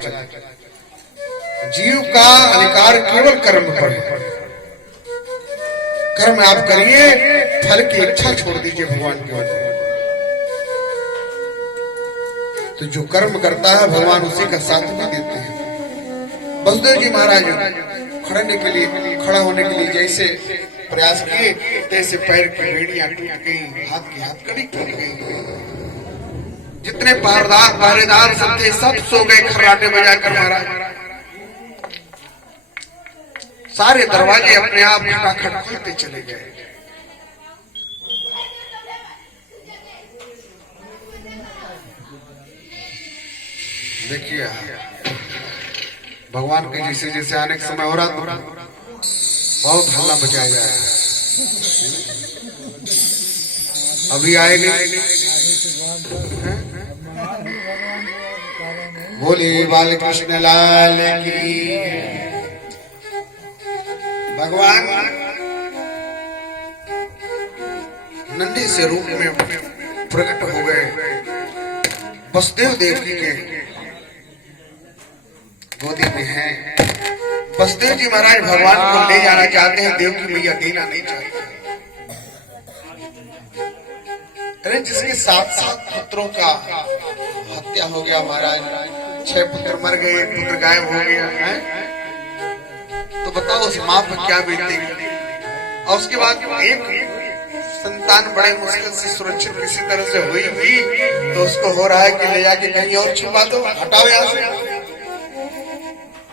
चले। जीव का अधिकार केवल कर्म पर है। कर्म आप करिए, फल की इच्छा छोड़ दीजिए भगवान की ओर। तो जो कर्म करता है भगवान उसी का साथ भी देते हैं। वसुदेव जी महाराज खड़ा होने के लिए जैसे प्रयास किए, तैसे पैर की बेड़ियां टूट गई, हाथ की हथकड़ी टूट गई। जितने पहरेदार सब थे सब सो गए खर्राटे बजाकर महाराज। सारे दरवाजे अपने आप खटाखट खुलते चले गए। देखिए भगवान के जैसे जैसे आने का समय हो रहा तो बहुत हल्ला मचाया जाए। अभी आए नहीं। बोले बाल कृष्ण लाल की। भगवान नंदी से रूप में प्रकट हो गए। वसुदेव देवकी के गोदी में हैं। वसुदेव जी महाराज भगवान को ले जाना चाहते हैं, देवकी मैया देना नहीं चाहते। अरे जिसके 7 पुत्रों का हत्या हो गया महाराज, 6 पुत्र मर गए, 1 पुत्र गायब हो गया है, तो बताओ उस माँ पर क्या बीतेगी। और उसके बाद एक संतान बड़े मुश्किल से सुरक्षित किसी तरह से हुई तो उसको हो रहा है कि ले जाके कहीं और छुपा दो, हटाओ यहाँ से।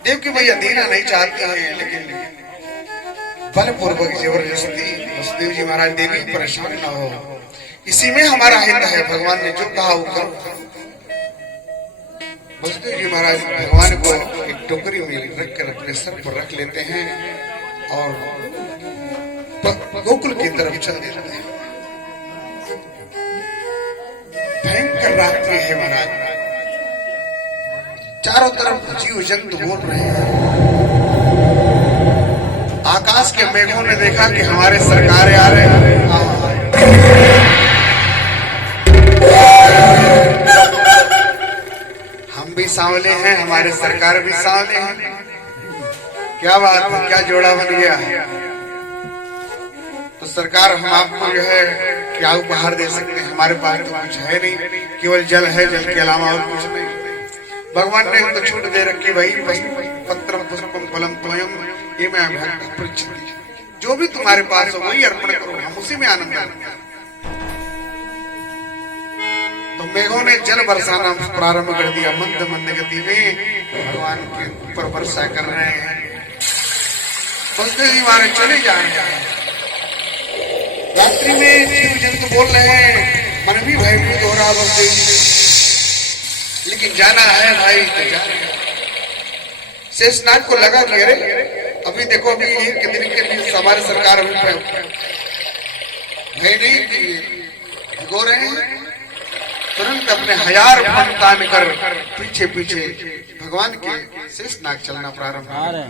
देवकी मैया देना नहीं चाहते हैं, लेकिन बलपूर्वक जबरदस्ती वसुदेव जी महाराज देवी परेशान न हो, इसी में हमारा हित है। भगवान ने जो कहा वो करो। वसुदेव जी महाराज भगवान को एक टोकरी में रखकर अपने सर पर रख लेते हैं और गोकुल की तरफ चल देते हैं। भयंकर रात्रि है महाराज, चारों तरफ जीव जंतु बोल रहे हैं। आकाश के मेघों ने देखा कि हमारे सरकार आ रहे हैं। हम भी सांवले हैं, हमारे सरकार भी सांवले हैं। क्या बात है, क्या जोड़ा बन गया है। तो सरकार हम आपको जो है क्या उपहार दे सकते हैं, हमारे पास तो कुछ है नहीं, केवल जल है, जल के अलावा और कुछ नहीं। भगवान ने तो छूट दे रखी, भाई पत्रम पुष्पम फलम त्वयं ये मैं भक्त पृच्छति, जो भी तुम्हारे पास हो वही अर्पण करो, हम उसी में आनंद आएंगे। तो मेघों ने जल बरसाना प्रारंभ कर दिया। मंद मंद गति में भगवान के ऊपर वर्षा कर रहे हैं। वसुदेव जी महाराज चले जा रहे हैं। रात्रि में जीव जंतु बोल रहे हैं, मन भी भयभीत हो रहा वसुदेव जी, लेकिन जाना है भाई तो जाना। शेषनाग को लगा कि अरे अभी देखो, अभी एक दिन के लिए हमारे सरकार अभी भय नहीं कि भिगो रहे हैं। तुरंत अपने 1000 फन तान कर पीछे पीछे भगवान के शेषनाग चलना प्रारंभ हो गया।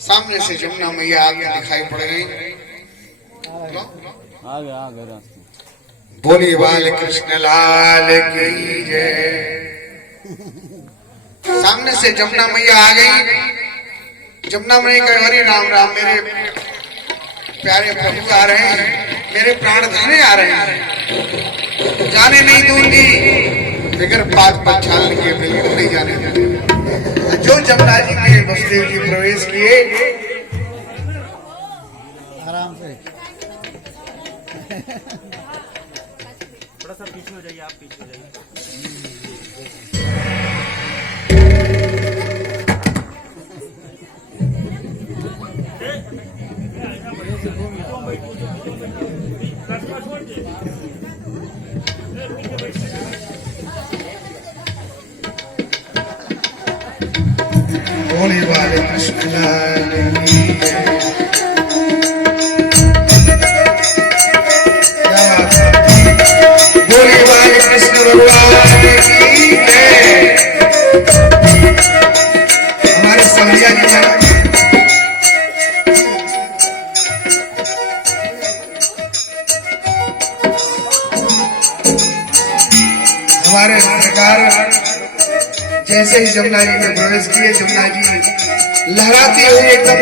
सामने से जमुना मैया आगे दिखाई पड़ गई। आगे बोली बाल कृष्ण लाल की जय। सामने से जमुना मैया आ गई। जमुना मैया कह हरि राम राम, मेरे प्यारे प्रभु आ रहे हैं, मेरे प्राण धने आ रहे हैं, जाने नहीं दूंगी, बगैर पाद पर छाल के बिल्कुल नहीं जाने दूंगी। जो जमुना जी में वसुदेव जी प्रवेश किए, आराम से थोड़ा सा पीछे हो जाइए, आप पीछे हो जाइए। बोले वाले कृष्ण लाल की जय। बोले वाले कृष्ण भगवान की जय। हमारे समिया जी हमारे सरकार जैसे ही जमुना जी ने प्रवेश किए, जमुना जी लहराती हुई एकदम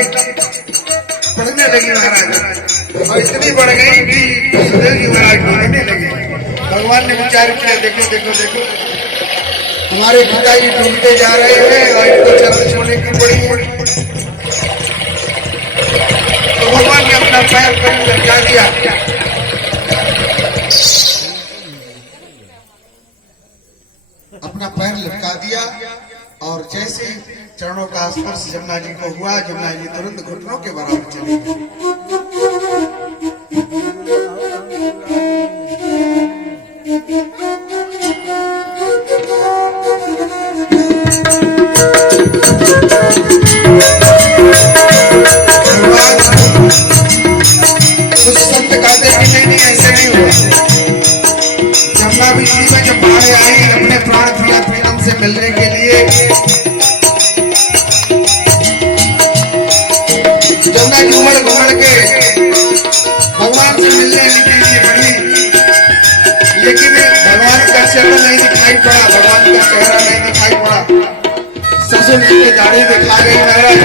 बढ़ने लगी महाराज, और इतनी बढ़ गई कि सुखदेव जी महाराज डूबने लगे। भगवान ने विचार किया, देखो देखो देखो हमारे पिताजी डूबते जा रहे हैं और इनको चरण छूने की पड़ी। तो भगवान ने अपना पैर पर लटका दिया, अपना पैर लटका दिया, और जैसे चरणों का स्पर्श जमुना जी को हुआ, जमुना जी तुरंत घुटनों के बराबर चले गए। कुछ संत कहते हैं कि नहीं ऐसे नहीं हुआ। जमुना भी जी में जब बाढ़ आई अपने प्राण प्रिया प्रीतम से मिलने के लिए, जमुना जी उमड़ घुमड़ के भगवान से मिलने के लिए बढ़ी, लेकिन भगवान का चेहरा नहीं दिखाई पड़ा, भगवान का चेहरा नहीं दिखाई पड़ा। ससुर जी की दाढ़ी दिखा गई महाराज,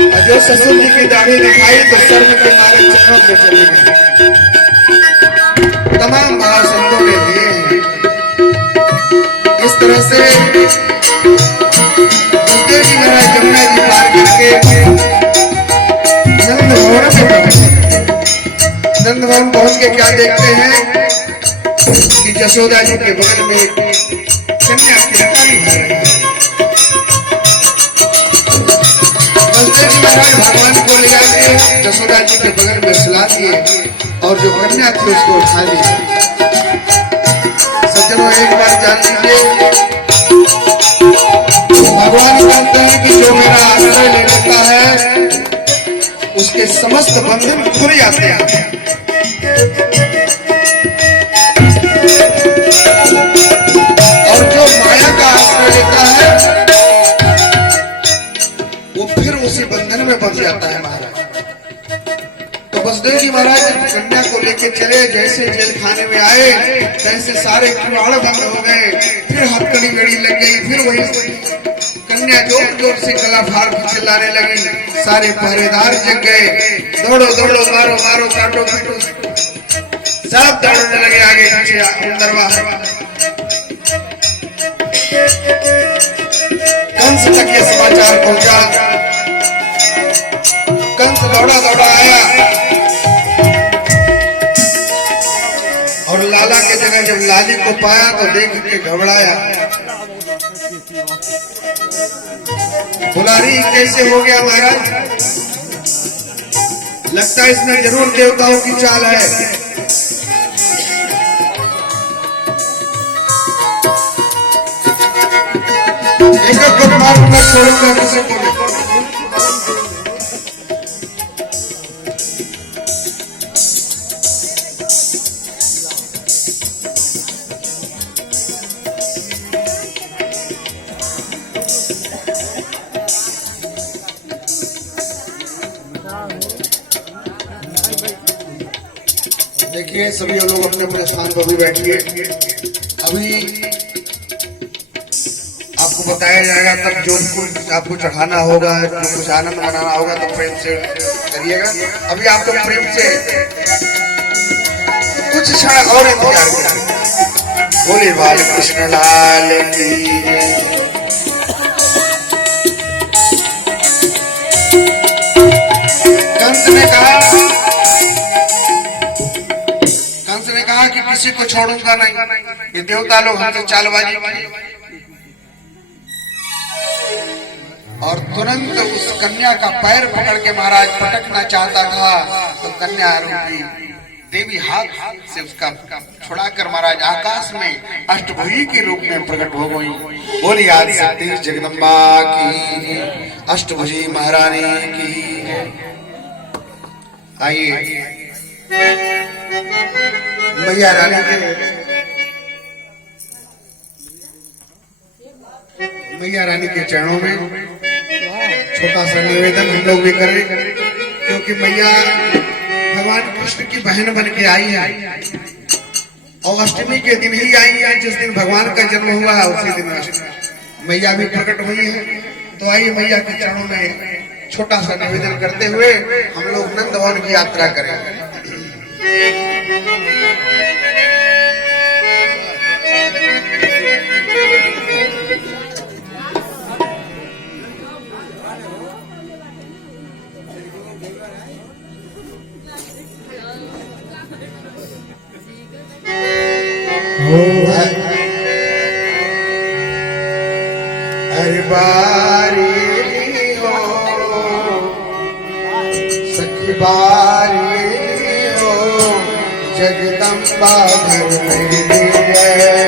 और जो ससुर जी की दाढ़ी दिखाई तो सर्व के मारे चरणों पे चली गई। तमाम भाव संतों ने दिए हैं। इस तरह से सुखदेव जी महाराज जमुना जी पार करके नंद भवन में पहुंचे। नंद भवन पहुंच के क्या देखते हैं कि जशोदा जी के बगल में कन्या कीर्तन हो रही है। बलदेव जी महाराज भगवान को ले आके जशोदा जी के बगल में सुला दिए, और जो कन्या थी उसको उठा लिया। सज्जनों, एक बार जान लीजिए, भगवान कहते हैं कि जो मेरा आश्रय ले लेता है उसके समस्त बंधन खुल जाते हैं। और जो माया का आश्रय लेता है वो फिर उसी बंधन में बंध जाता है महाराज। तो बसदेव जी महाराज कन्या को लेके चले, जैसे जेल खाने में आए तैसे सारे किवाड़ बंद हो गए, फिर हथकड़ी घड़ी लग गई, फिर वही कन्या जोर जोर से गला फाड़ के चिल्लाने लगी। सारे पहरेदार जग गए, दौड़ो दौड़ो, मारो मारो, काटो पीटो, सब दौड़ने लगे आगे पीछे अंदर बाहर। कंस तक ये समाचार पहुंचा। कंस दौड़ा दौड़ा आया, और लाला के जगह जब लाली को पाया तो देख के घबराया, बुलारी कैसे हो गया महाराज? लगता है इसमें जरूर देवताओं की चाल है। एक एक को मारूंगा, छोड़ूंगा किसी को नहीं। देखिए सभी लोग अपने अपने स्थान पर भी बैठिए। अभी आपको बताया जाएगा, तब जो कुछ आपको चढ़ाना होगा, जो कुछ आनंद मनाना होगा तो प्रेम से करिएगा। अभी आप तो प्रेम से कुछ क्षण और इंतजार करिए। बोले बाल कृष्ण लाल की। कंस ने कहा कि किसी को छोड़ूंगा नहीं, ये देवता लोग हमसे चालबाजी की। और तुरंत उस कन्या का पैर पकड़ के महाराज पटकना चाहता था, तो कन्या रूपी देवी हाथ से उसका छुड़ाकर महाराज आकाश में अष्टभुजी के रूप में प्रकट हो गई। बोली आदि शक्ति जगदम्बा की, अष्टभुजी महारानी की। आइए मैया रानी के चरणों में छोटा सा निवेदन हम लोग भी करें, क्योंकि मैया भगवान कृष्ण की बहन बन के आई है, और अष्टमी के दिन ही आई है। जिस दिन भगवान का जन्म हुआ है उसी दिन मैया भी प्रकट हुई है। तो आइए मैया के चरणों में छोटा सा निवेदन करते हुए हम लोग नंद भवन की यात्रा करेंगे। अरे बारी हो सखी बारी हो जगदम्बा घर में दिया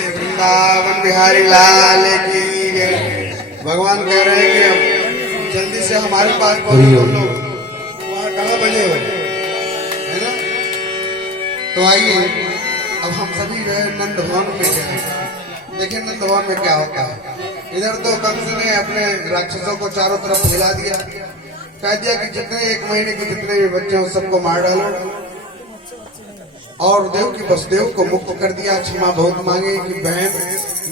बोले वृंदावन बिहारी लाल की जय। भगवान कह रहे हैं कि अब जल्दी से हमारे पास पहुंचो तुम लोग। वहाँ कहाँ बजे हो, है ना? तो आइए अब हम सभी जो है नंद भवन में जाए। देखिए नंद भवन में क्या होता है। इधर तो कंस ने अपने राक्षसों को चारों तरफ फैला दिया, कह दिया कि जितने एक महीने के जितने भी बच्चे हैं सबको मार डालो, और देव की वसुदेव को मुक्त कर दिया। क्षमा बहुत मांगे कि बहन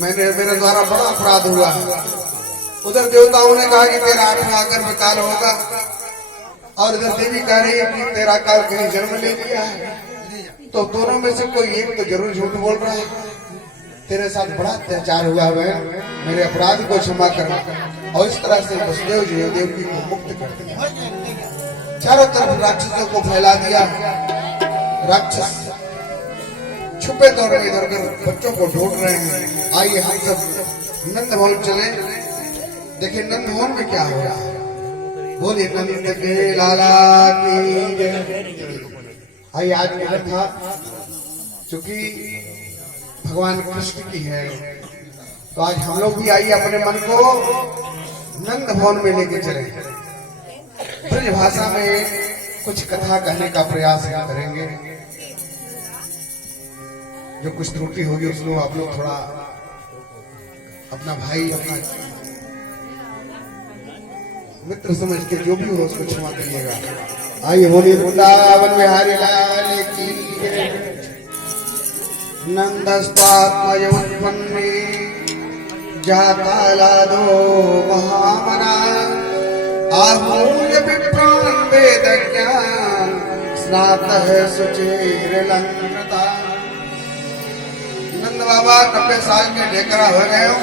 मेरे द्वारा बड़ा अपराध हुआ। उधर देवताओं ने कहा कि तेरा 8वां गर्भ काल होगा, और इधर देवी कह रही है कि तेरा काल कहीं जन्म ले लिया है। तो दोनों में से कोई एक तो जरूर झूठ बोल रहा है। तेरे साथ बड़ा अत्याचार हुआ बहन, मेरे अपराध को क्षमा करना। और इस तरह से वसुदेव जी ने देवकी को मुक्त कर दिया, चारों तरफ राक्षसों को फैला दिया। राक्षस छुपे तौर में इधर उधर बच्चों को ढूंढ रहे हैं। आइए हम सब नंद भवन चले, देखिए नंद भवन में क्या हो रहा है। बोलिए नंद के लाला की जय। आइए आज की कथा चूंकि भगवान कृष्ण की है, तो आज हम लोग भी आइए अपने मन को नंद भवन में लेके चले। ब्रज भाषा में कुछ कथा कहने का प्रयास करेंगे। जो कुछ त्रुटि होगी उसको आप लोग थोड़ा अपना भाई अपना मित्र समझ के जो भी हो उसको क्षमा करिएगा। आइए बोलिए वृंदावन बिहारी लाल की नंदस्तात्मज उत्पन्ने जातालादो महामना आहूय विप्रान् वेदज्ञान स्नातः सुचिरलंकृता। नंद बाबा 90 साल के ढेकरा हो गए हो,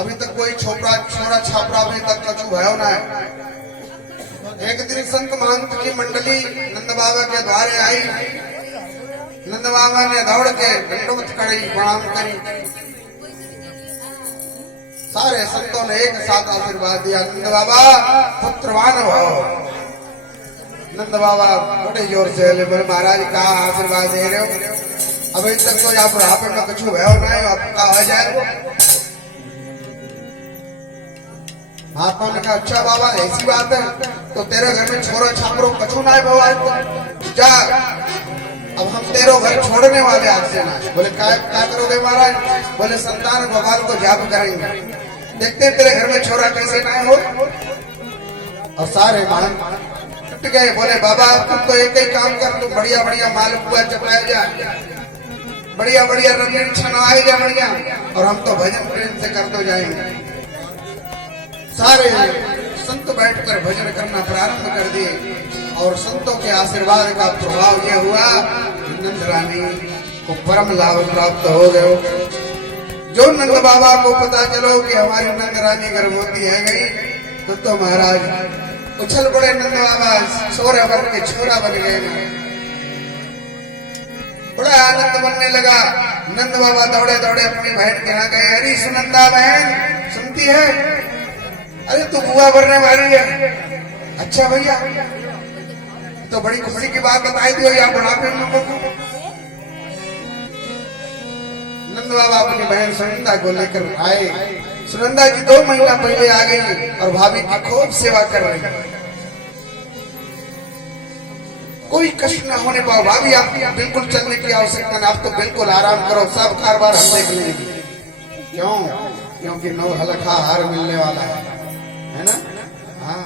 अभी तक कोई छोरा छापरा अभी तक कछु भयो ना है। एक दिन संत महंत की मंडली नंद बाबा के द्वारे आई। नंद बाबा ने दौड़ के दंडवत करी, प्रणाम करी। सारे संतों ने एक साथ आशीर्वाद दिया, नंद बाबा पुत्रवान भव। नंद बाबा बड़े जोर से बोले महाराज का आशीर्वाद दे रहे हो, अभी तक तो यहाँ बुढ़ापे में कछु भयो ना है, आपका हो जाएगा। महात्मा ने कहा अच्छा बाबा ऐसी बात है, तो तेरे घर में छोरा छापरो कछु ना है भगवान, जा अब हम तेरो घर छोड़ने वाले आज से ना। बोले क्या करोगे महाराज? बोले संतान भगवान को जाप करेंगे, देखते तेरे घर में छोरा कैसे ना हो। और सारे मान टूट गए। बोले बाबा तुम तो एक ही काम कर, तुम बढ़िया बढ़िया मालपुआ चपाया जा, बढ़िया बढ़िया रंगीन छनवाए जा बढ़िया, और हम तो भजन प्रेम से करते जाएंगे। सारे संत बैठकर भजन करना प्रारंभ कर दिए, और संतों के आशीर्वाद का प्रभाव यह हुआ नंद रानी को परम लाभ प्राप्त हो गए। जो नंद बाबा को पता चलो कि हमारी नंद रानी गर्भवती है गई, तो महाराज उछल पड़े। नंद बाबा छोरा बन के छोरा बन गए, बड़ा आनंद बनने लगा। नंद बाबा दौड़े दौड़े अपनी बहन के यहाँ गए। अरे सुनंदा बहन सुनती है, अरे तू बुआ भरने वाली है। अच्छा भैया तो बड़ी खुशी की बात बताई दियो या बुढ़ापे में लोगों को। नंद बाबा अपनी बहन सुनंदा को लेकर आए। सुनंदा जी 2 महीना पहले आ गई और भाभी की खूब सेवा कर रही। कोई कष्ट न होने पाओ भाभी, आप बिल्कुल चलने की आवश्यकता नहीं, आप तो बिल्कुल आराम करो, सब कारबार हम देख लेंगे। क्यों? क्योंकि 9 हलखा हार मिलने वाला है ना। हाँ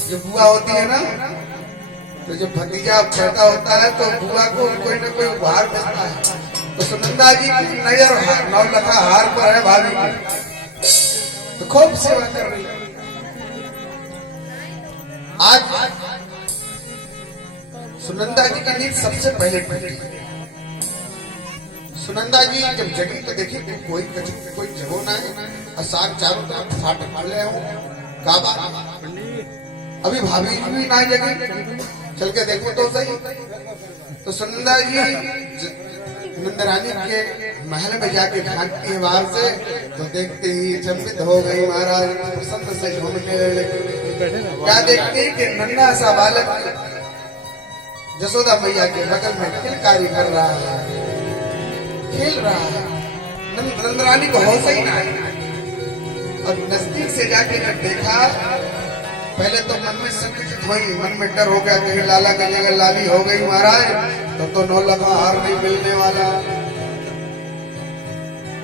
जो बुआ होती है ना, तो जब भतीजा पैदा होता है तो बुआ को कोई न कोई उपहार मिलता है। तो सुनंदा जी की नजर 9 लखा हार पर है भाभी की, तो खूब सेवा कर रही। आज सुनंदा जी की नींद सबसे पहले टूटी। सुनंदा जी जब जगी तो देखी कोई जगह ना है, आसार चारों तरफ फाट खुले हो, काबा अभी भाभी भी ना जगी, चल के देखो तो सही। तो सुनंदा जी नंदरानी के महल में जाके भागती है बाहर से, तो देखते ही चंपित हो गई। महाराज प्रसन्न से घूमने लगे। क्या देखती कि नन्हा सा बालक जसोदा मैया के बगल में किलकारी कर रहा है, खेल रहा है। नंद रानी को होश ही ना आया। और नजदीक से जाके जब देखा, पहले तो मन में संकुचित हुई, मन में डर हो गया कहीं लाला की जगह लाली हो गई महाराज, तो 9 लगा हार नहीं मिलने वाला।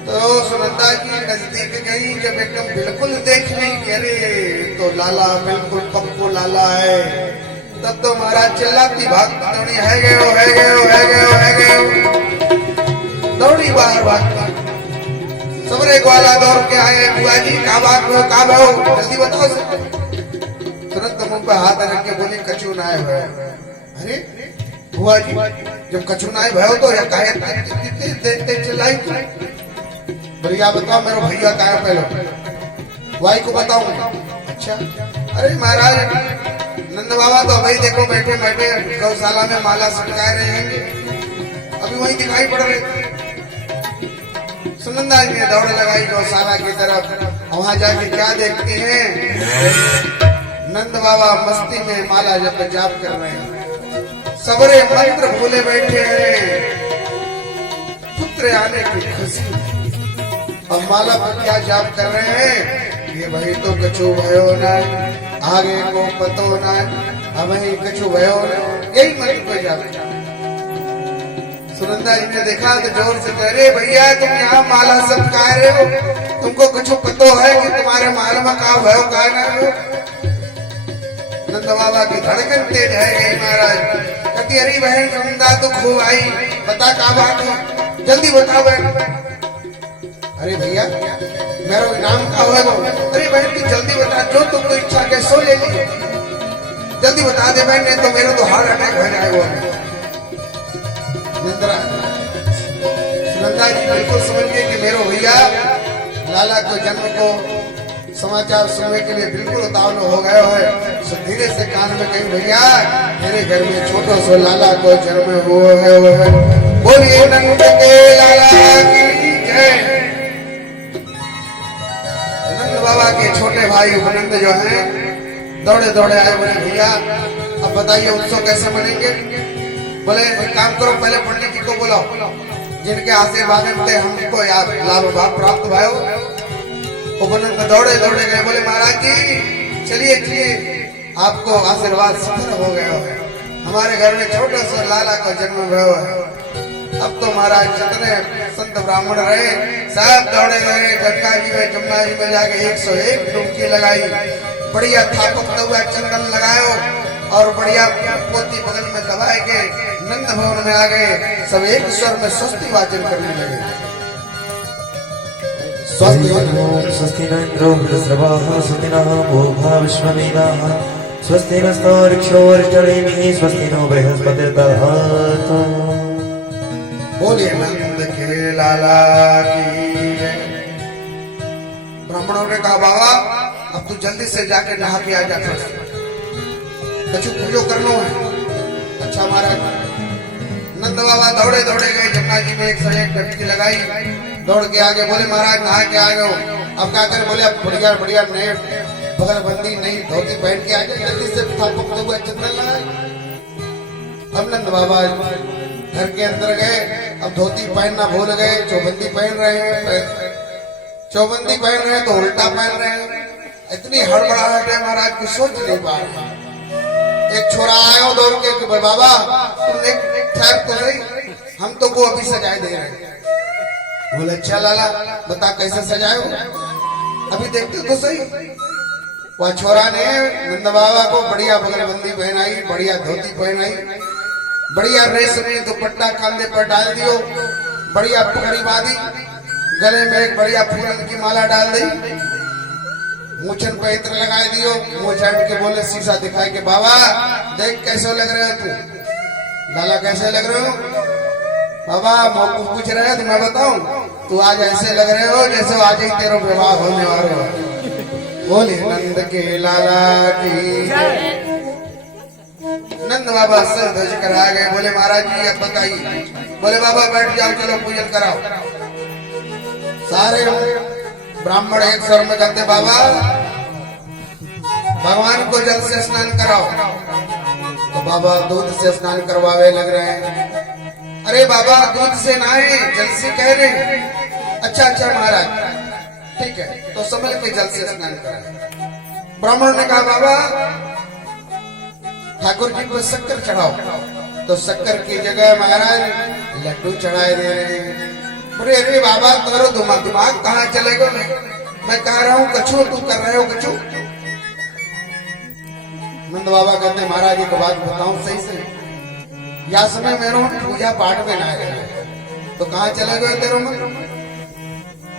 तो सुनंदा जी नजदीक गई, जब एकदम बिल्कुल देख ली कि अरे तो लाला बिल्कुल पक्को लाला है, तब तो महाराज चिल्लाती भाग दौड़ी, है गए हो, है गए हो, है गए हो, है गए हो, दौड़ी बाहर भागती। सबरे ग्वाला दौड़ के आए, बुआ जी कहाँ भाग रहे हो, कहाँ भागो, जल्दी बताओ। तुरंत मुंह पे हाथ रख के बोली कछु ना है भय। अरे बुआ जी जब कछु ना है भय तो या काहे देते चिल्लाई तू? भैया बताओ मेरे भैया कहाँ है, पहले भाई को बताऊं। अच्छा अरे महाराज नंद बाबा तो भाई देखो बैठे बैठे गौशाला में माला सटकाए रहे हैं, अभी वही दिखाई पड़ रहे। सुनंदा जी ने दौड़ लगाई गौशाला की तरफ। वहां जाके क्या देखती हैं, नंद बाबा मस्ती में माला जप जाप कर रहे हैं, सबरे मंत्र भूले बैठे हैं, पुत्र आने की खुशी। अब माला पर क्या जाप कर रहे हैं, ये वही तो कछु भयो ना, आगे को पतो ना, अब ही कछु भयो ना, यही मंत्र पर जाप। सुनंदा जी ने देखा तो जोर से कह रहे, भैया तुम यहाँ माला सब कह रहे हो, तुमको कुछ पतो है कि तुम्हारे माल में कहा भयो कहा ना हो? नंद बाबा की धड़कन तेज है गई महाराज। कहती अरे बहन सुनंदा तो खूब आई, बता क्या बात है, जल्दी बताओ बहन। अरे भैया मेरा इनाम क्या होगा? अरे बहन तू जल्दी बता, जो तुमको इच्छा के सो ले ली, जल्दी बता दे बहन, नहीं तो मेरे तो हार्ट अटैक हो जाएगा। सुनंदा जी बिल्कुल समझ गए कि मेरे भैया लाला को जन्म को समाचार सुनने के लिए बिल्कुल उतावल हो गए है। सो धीरे से कान में कही, भैया मेरे घर में छोटो सो लाला को जन्म हुआ है, बोलिए नंद के लाला की जय। नंद बाबा के छोटे भाई उपनंद जो हैं दौड़े दौड़े आए, बोले भैया अब बताइए उत्सव कैसे मनेंगे? बोले एक काम करो, पहले पंडित जी को बुलाओ, जिनके आशीर्वाद से हमको लाभ भाग प्राप्त भयो। उपनंद दौड़े दौड़े गए, बोले महाराज जी चलिए चलिए, आपको आशीर्वाद सफल हो गया है, हमारे घर में छोटा सा लाला का जन्म भयो है। अब तो महाराज जितने संत ब्राह्मण रहे सब दौड़े गए, गंगा जी में जमुना जी में जाके 101 डुबकी लगाई, बढ़िया थापकता हुआ चंदन लगायो और बढ़िया पोती बगल में दबाए के नंद भवन में आ गए। सब एक स्वर में स्वस्ति वाचन करने लगे। स्वस्ति न इंद्रो बृहस्पतिः स्वस्ति नः पूर्वा विश्ववेदाः स्वस्ति नस्तोर्क्ष्योर्ष्टरेमिः स्वस्ति नो बृहस्पतिर्दधातु। बोलिए नंद के लाला की जय। ब्राह्मणों ने कहा बाबा अब तू जल्दी से जाके नहा के आ जा, कछु पूजो करनो है। अच्छा महाराज। नंद बाबा दौड़े दौड़े गए, जमुना जी में 101 डुबकी लगाई, दौड़ के आगे बोले महाराज नहा के आ गए हो, अब क्या कर? बोले अब बढ़िया बढ़िया नए बगलबंदी नई धोती पहन के आ गए, जल्दी से थापकते हुए चंदन लगाए। अब नंद बाबा घर के अंदर गए, अब धोती पहनना भूल गए, चौबंदी पहन रहे हैं, चौबंदी पहन रहे हैं तो उल्टा पहन रहे हैं। इतनी हड़बड़ाहट है महाराज कुछ सोच नहीं पा रहे। एक छोरा आया दौड़ के कि बाबा तुम एक ठहर तो सही, हम तो को अभी सजाए दे रहे हैं। बोले अच्छा लाला बता कैसे सजाए हो, अभी देखते तो सही। वह छोरा ने नंद बाबा को बढ़िया बगलबंदी पहनाई, बढ़िया धोती पहनाई, बढ़िया रेशमी दुपट्टा कंधे पर डाल दियो, बढ़िया पगड़ी बांधी, गले में एक बढ़िया फूलन की माला डाल दी, मूछन पे इत्र लगा दियो, मुंह चाट के बोले शीशा दिखाई के बाबा देख कैसे लग रहे हो तू? लाला कैसे लग रहे हो? बाबा मौकूफ पूछ रहे हो तो मैं बताऊं, तू आज ऐसे लग रहे हो जैसे आज ही तेरा विवाह होने वाला है। बोले नंद के लाला की जय। नंद बाबा सर ध्वज कर आ गए, बोले महाराज जी अब बताइए। बोले बाबा बैठ जाओ, चलो पूजन कराओ। सारे ब्राह्मण एक स्वर में कहते बाबा भगवान को जल से स्नान कराओ। तो बाबा दूध से स्नान करवावे लग रहे हैं। अरे बाबा दूध से नहाए, जल से कह रहे हैं। अच्छा अच्छा महाराज, ठीक है, तो समय पे जल से स्नान करें। ब्राह्मण ने कहा बाबा ठाकुर जी को शक्कर चढ़ाओ, तो शक्कर की जगह महाराज लड्डू चढ़ाए दे रहे हैं। बोले अरे बाबा तुम्हारा दिमाग कहाँ चलेगा? मैं कह रहा हूँ कछू, तुम कर रहे हो कछू। नंद बाबा कहते महाराज एक बात बताऊं सही से, या समय मेरो पूजा पाठ में ना रहे तो कहाँ चले गए तेरो मन?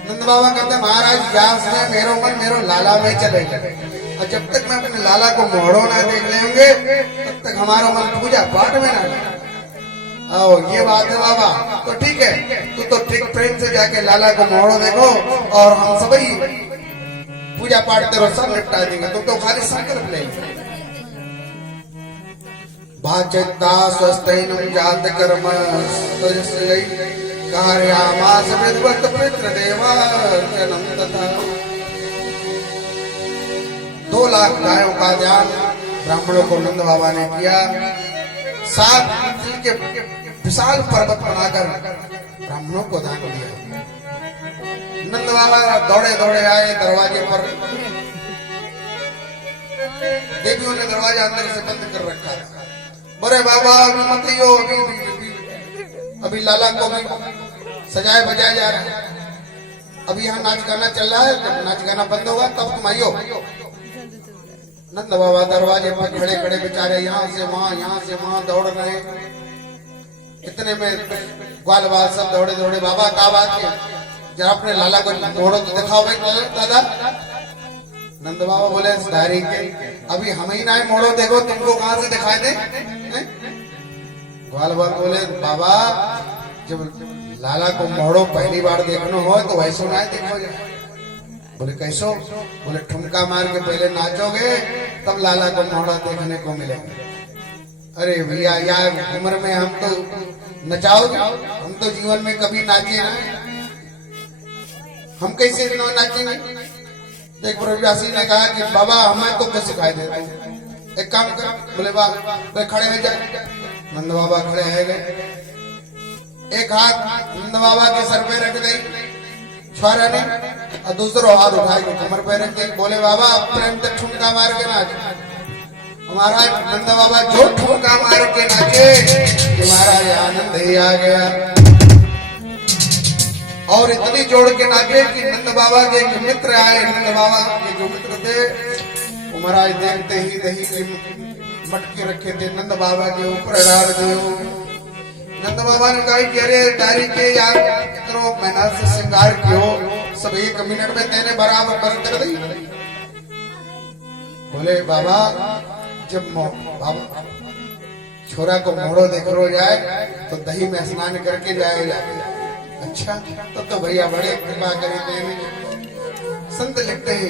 नंद बाबा कहते महाराज या समय मेरो मन मेरो लाला में चले गए, और जब तक मैं अपने लाला को मोहड़ो ना देख लेंगे तब तक हमारा मन पूजा पाठ में ना लगे। आओ ये बात है बाबा, तो ठीक है, तू तो ठीक प्रेम से जाके लाला को मोहड़ो देखो और हम सभी पूजा पाठ तेरो सब निपटा देंगे, तुम तो खाली संकल्प ले। भाजता स्वस्थैनं जात कर्म तजस्यै कार्यामास विद्वत् पितृदेवार्चनं तथा। 2 लाख गायों का ध्यान ब्राह्मणों को नंद बाबा ने किया। 7 के विशाल पर्वत बनाकर ब्राह्मणों को दान दिया। नंद बाबा दौड़े दौड़े आए दरवाजे पर, देवियों ने दरवाजा अंदर से बंद कर रखा। बोले बाबा अभी मत यो, अभी लाला को भी सजाए बजाए जा रहा है, अभी यहाँ नाच गाना चल रहा है, जब नाच गाना बंद होगा तब तुम आइयो। नंद बाबा दरवाजे पर खड़े खड़े बेचारे यहाँ से वहां दौड़ रहे। इतने में ग्वाल बाल सब दौड़े दौड़े, बाबा क्या बात है, जरा अपने लाला को मोड़ो तो दिखाओ भाई दादा। नंद बाबा बोले धारी के अभी हम ही ना मोड़ो देखो, तुमको कहां से दिखाई दे? ग्वाल बाल बोले बाबा जब लाला को मोड़ो पहली बार देखना हो तो वैसो ना देखो जाए। बोले कैसो? बोले ठुमका मार के पहले नाचोगे तब लाला को मोड़ा देखने को मिलेगा। अरे भैया यार उम्र में हम तो नचाओगे, हम तो जीवन में कभी नाचे ना, हम कैसे नाचेंगे? देख प्रभुव्यासी ने कहा कि बाबा हमें तो कुछ सिखाई देता हूँ, एक काम कर। बोले बाबा खड़े हो जाए। नंद बाबा खड़े है गए, एक हाथ नंद बाबा के सर पे रख गई छोरा ने, और दूसरा हाथ उठा के कमर पे रख गई। बोले बाबा प्रेम तक ठुमका मार के नाच। हमारा नंद बाबा जो ठुमका मार के नाचे कि महाराज आनंद ही आ गया, और इतनी जोड़ के नाचे कि नंद बाबा के जो मित्र आए, नंद बाबा के जो मित्र थे वो महाराज देखते ही दही की मटके रखे थे नंद बाबा के ऊपर डाल दियो। नंद बाबा ने कहा कि अरे डारी के यार इतना मेहनत से श्रृंगार कियो, सब 1 मिनट में तेने बराबर बंद कर दी। बोले बाबा जब बाबा छोरा को मोड़ो देख रो जाए तो दही में स्नान करके जाएगा। अच्छा तब तो भैया बड़े कृपा करें। संत लिखते हैं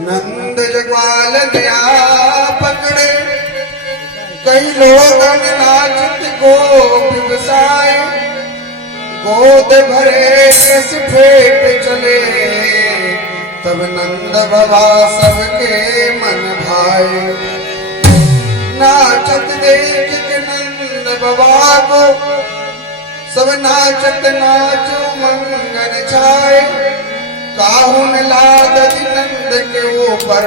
नंद जगवाल नया पकड़े, कई लोग नाचत गोप बसाए, गोद भरे रस फेंट चले, तब नंद बाबा सबके मन भाए। नाचत देख के नंद बाबा को सब नाचत नाचो मंगन छाए, काहुन लाद नंद के ऊपर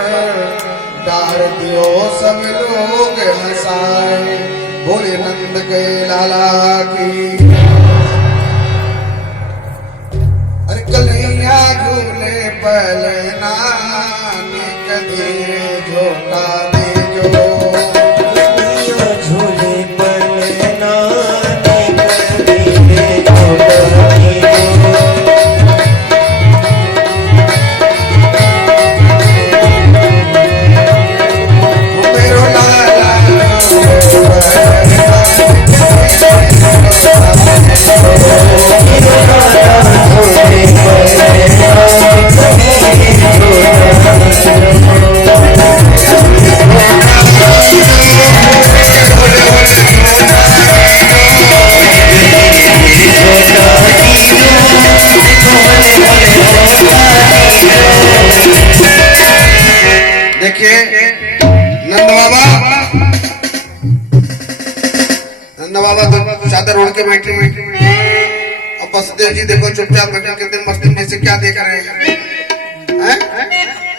डार दियो सब लोग हंसाए। बोले नंद के लाला की। अरे कन्हैया झूले पलना धीरे झोटा दे जो, झूले पलना धीरे झोटा दे देखिए नंद बाबा तो चादर ओढ़ के बैठे, अब बसदेव जी देखो चुपचाप बैठे कितने मस्त से क्या देख रहे हैं?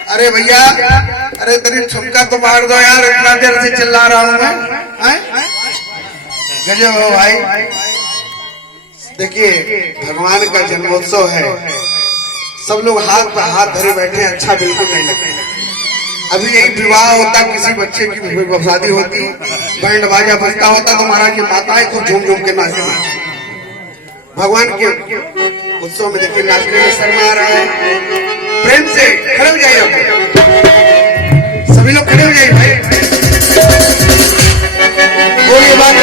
अरे भैया, अरे तेरी ठुमका तो मार दो यार, इतना देर से चिल्ला रहा हूं मैं। गजब हो भाई। देखिए भगवान का जन्मोत्सव है, सब लोग हाथ पर हाथ धरे बैठे हैं, अच्छा बिल्कुल नहीं लगता। अभी यही विवाह होता, किसी बच्चे की शादी होती, बैंड बाजा बजता होता तो महाराज की माताएं खूब झूम झूम के नाचती। भगवान के उत्सव में देखिए नाचने में शर्मा आ रहा है। प्रेम से खड़े हो जाइए, सभी लोग खड़े हो जाइए भाई। बोलिए बात